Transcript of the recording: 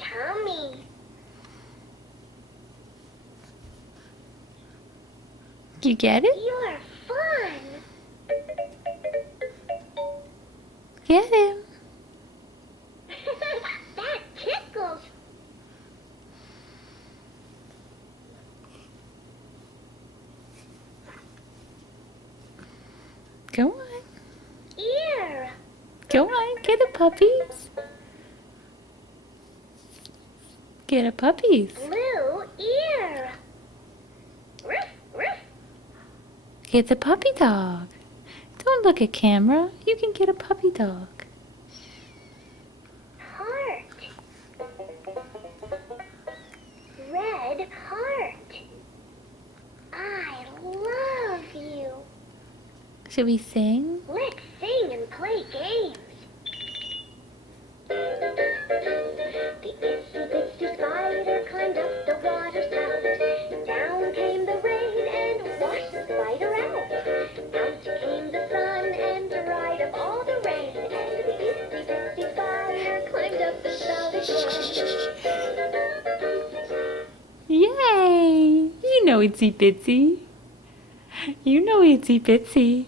tummy. You get it? You're fun. Get him. That tickles. Go on. Ear. Go on. Get it, puppies. Get it, puppies. Blue ear. Ruff, ruff. Get the puppy dog. Don't look at camera. You can get a puppy dog. Heart. Red heart. I love you. Should we sing? Let's sing and play games. The itsy bitsy spider climbed up the water spout. Down came the rain and washed the spider out. Out came the sun and dried up all the rain. And the itsy bitsy spider climbed up the spout again. Yay! You know Itsy Bitsy. You know Itsy Bitsy.